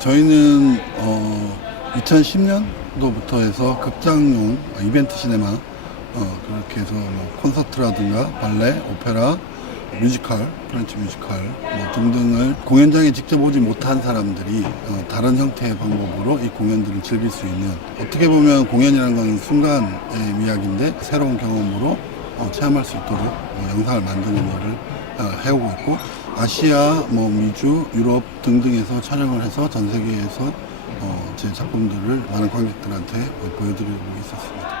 저희는 2010년도부터 해서 극장용 이벤트 시네마 그렇게 해서 뭐 콘서트라든가 발레, 오페라, 뮤지컬, 프렌치 뮤지컬 뭐 등등을 공연장에 직접 오지 못한 사람들이 다른 형태의 방법으로 이 공연들을 즐길 수 있는, 어떻게 보면 공연이라는 건 순간의 이야기인데 새로운 경험으로 체험할 수 있도록 영상을 만드는 일을 해오고 있고, 아시아, 뭐 미주, 유럽 등등에서 촬영을 해서 전 세계에서 제 작품들을 많은 관객들한테 보여드리고 있었습니다.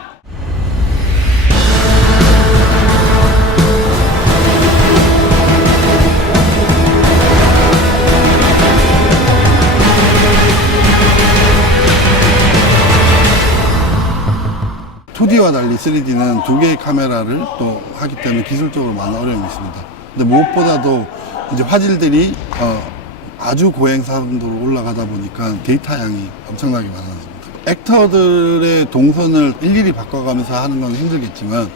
(2D와) 달리 (3D는) 두 개의 카메라를 또 하기 때문에 기술적으로 많은 어려움이 있습니다. 근데 무엇보다도 이제 화질들이 아주 고행사도로 올라가다 보니까 데이터 양이 엄청나게 많아집니다. 액터들의 동선을 일일이 바꿔가면서 하는 건 힘들겠지만,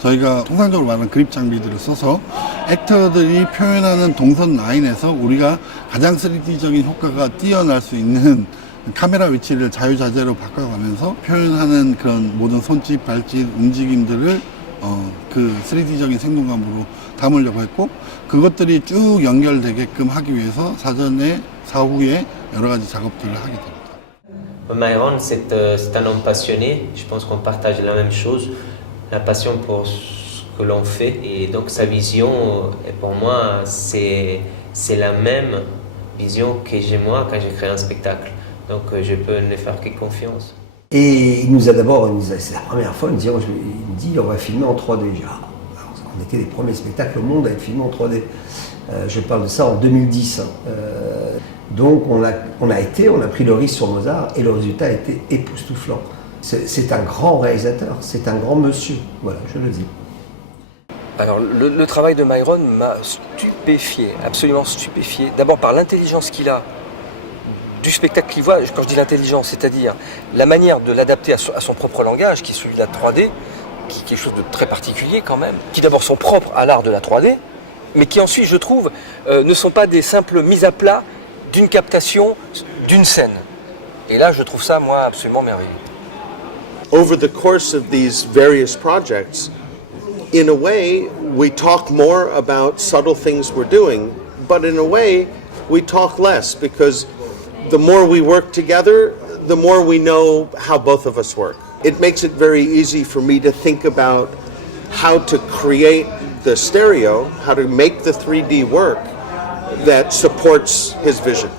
저희가 통상적으로 말하는 그립 장비들을 써서 액터들이 표현하는 동선 라인에서 우리가 가장 3D적인 효과가 뛰어날 수 있는 카메라 위치를 자유자재로 바꿔가면서 표현하는 그런 모든 손짓, 발짓, 움직임들을 그 3D적인 생동감으로 담으려고 했고, 그것들이 쭉 연결되게끔 하기 위해서 사전에 사후에 여러 가지 작업들을 하게 됩니다. Myron, c'est un homme passionné. Je pense qu'on partage la même chose, la passion pour ce que l'on fait. Et donc sa vision, pour moi, c'est la même vision que j'ai moi quand j'ai créé un spectacle. Donc je peux ne faire que confiance. Et il nous a d'abord, c'est la première fois, il me dit on va filmer en 3D. On était les premiers spectacles au monde à être filmés en 3D. Je parle de ça en 2010. Donc on a pris le risque sur Mozart et le résultat a été époustouflant. C'est un grand réalisateur, c'est un grand monsieur, voilà, je le dis. Alors le travail de Myron m'a stupéfié, absolument stupéfié. D'abord par l'intelligence qu'il a du spectacle qu'il voit. Quand je dis l'intelligence, c'est-à-dire la manière de l'adapter à son propre langage, qui est celui de la 3D, qui est quelque chose de très particulier quand même, qui d'abord sont propres à l'art de la 3D, mais qui ensuite, je trouve, ne sont pas des simples mises à plat d'une captation d'une scène. Et là, je trouve ça, moi, absolument merveilleux. Over the course of these various projects, in a way, we talk more about subtle things we're doing, but in a way, we talk less, because the more we work together, the more we know how both of us work. It makes it very easy for me to think about how to create the stereo, how to make the 3D work that supports his vision.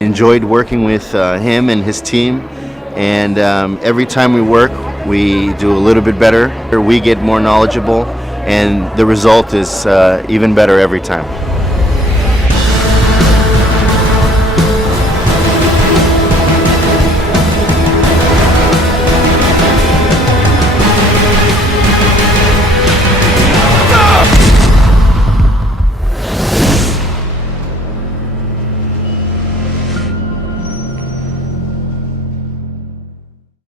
Enjoyed working with him and his team, and every time we work, we do a little bit better. We get more knowledgeable, and the result is even better every time.